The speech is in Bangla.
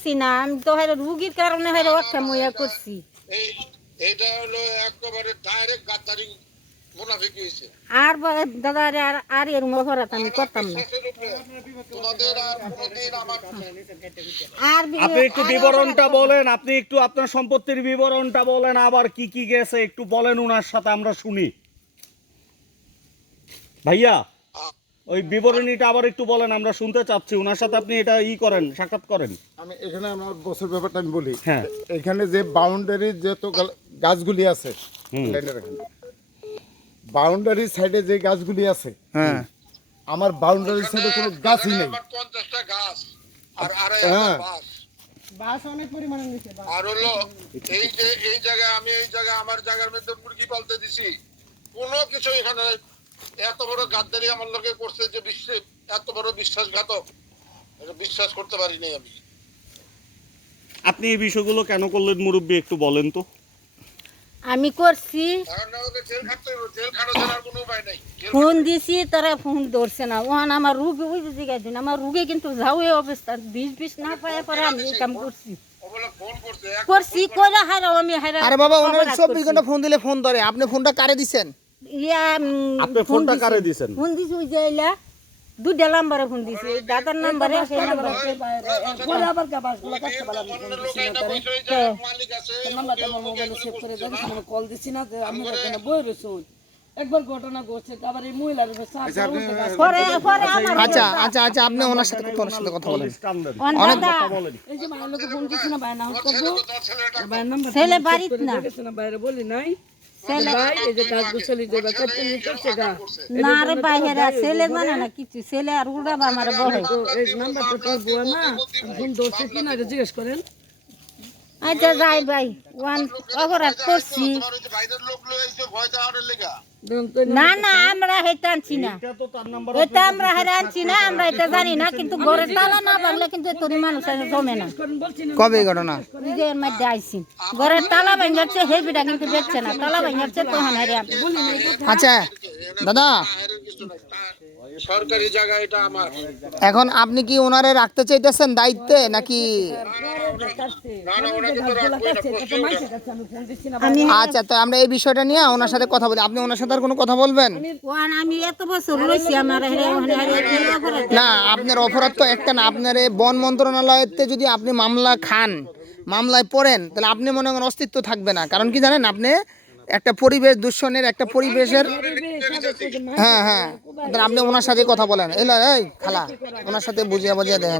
করছি না, আমি তো হয় রুগীর কারণে হয় অক্ষম হইয়া করছি। এইটা হলো একেবারে ডাইরেক্ট গাদ্দারি মুনাফিক হইছে। আর দাদা আর এর অপরাধ আমি করতাম না। তোমাদের আর কোনোদিন আমার আর আপনি একটু বিবরণটা বলেন, আপনি একটু আপনার সম্পত্তির বিবরণটা বলেন, আবার কি কি গেছে একটু বলেন ওনার সাথে আমরা শুনি। ভাইয়া ওই বিবরণীটা আবার একটু বলেন, আমরা শুনতে চাচ্ছি ওনার সাথে আপনি এটা করেন, সাক্ষাৎ করেন। আমি এখানে আমার বছর ব্যাপারটা আমি বলি। হ্যাঁ, এখানে যে বাউন্ডারি যত গাছগুলি আছে, বাউন্ডারি সাইডে যে গাছগুলি আছে, হ্যাঁ, আমার বাউন্ডারি সাইডে কোনো গাছই নেই। 50টা গাছ আর হ্যাঁ। বাস অনেক পরিমাণে নিচে। আর হলো এই জায়গায় আমি আমার জায়গার মধ্যে মুরগি পালতে দিছি, কোনো কিছু এখানে এত বড় গাদ্দারি আমার লোকে করছে যে এত বড় বিশ্বাসঘাতক, এটা বিশ্বাস করতে পারিনি আমি। আপনি এই বিষয়গুলো কেন করলেন মুরব্বী একটু বলেন তো। আমি করছি, ফোন দিছি, তারা ফোন ধরছে না। ওখানে আমার রুগী ওই যে জায়গায় দিন আমার রুগী কিন্তু যাও এই অবস্থা, বিষ না পায় পরে আমি এই কাম করছি কইরা হারাও আমি হারা। আরে বাবা ওনার 24 ঘন্টা ফোন দিলে ফোন ধরে, আপনি ফোনটা কারে দিছেন? আপনি ফোনটা কারে দিছেন? ফোন দিছি ওই যে এলা দুইটা নাম্বারে ফোন দিছি, দাদার নাম্বারে সেই নাম্বারে বলে আবার গাবাস গুলো কাটতে পারলাম মালিক আছে নাম্বারটা আমার মোবাইলে সেভ করে দেন। আমি কল দিছি না যে আমি এখানে বই রইছি। একবার ঘটনা ঘটছে, আবার এই মহিলার উপর চাপ পরে পরে আমার আচ্ছা আচ্ছা আচ্ছা, আপনি ওনার সাথে কথা বলেন। অনেক এই যে আমার লোকে ফোন দিছি না, ভাই না করব ভাই নাম্বার ছেলে বাড়িতে না, দেখেছ না বাইরে বলি নাই ভাই এই যে গাছ গুছালি যে কাটতে নিয়ে চলছে গা না রে বাইরে ছেলে জানে না কিছু, ছেলে আর উড়াবা আমার বহে। তো এই নাম্বারটা তোর বুয়া না, ফোন ধরছে কিনা এটা জিজ্ঞেস করেন। আচ্ছা যাই ভাই, ওয়ান অপরাধ করছি। না না আমরা হেটা আনছি না, এটা আমরা হেরা আনছি না, আমরা এটা জানি না। কিন্তু ঘরে তালা না ভাঙলে কিন্তু তোর মানুষ জমে না। কবে এই ঘটনা? নিজের মধ্যে আইছি, ঘরের তালা ভাঙছে হেবিটা কিন্তু দেখছে না, তালা ভাঙছে তখন হেরে আমি। আচ্ছা দাদা, সরকারি জায়গা এটা আমার। এখন আপনি কি ওনারে রাখতে চাইতেছেন দায়িত্বে নাকি? আমি আচ্ছা, তো আমরা এই বিষয়টা নিয়ে ওনার সাথে কথা বলি। আপনি ওনার সাথে আর কোনো কথা বলবেন ওয়ান আমি এত বছর রইছি, আমার হেরে অপরাধ না? আপনার অপরাধ তো একটা না, আপনার এই বন মন্ত্রণালয়তে যদি আপনি মামলা খান, মামলায় পড়েন, তাহলে আপনি মনে করেন অস্তিত্ব থাকবে না। কারণ কি জানেন, আপনি একটা পরিবেশ দূষণের একটা পরিবেশের, হ্যাঁ হ্যাঁ, তাহলে আপনি ওনার সাথে কথা বলেন। এই খালা ওনার সাথে বুঝিয়ে দেখেন।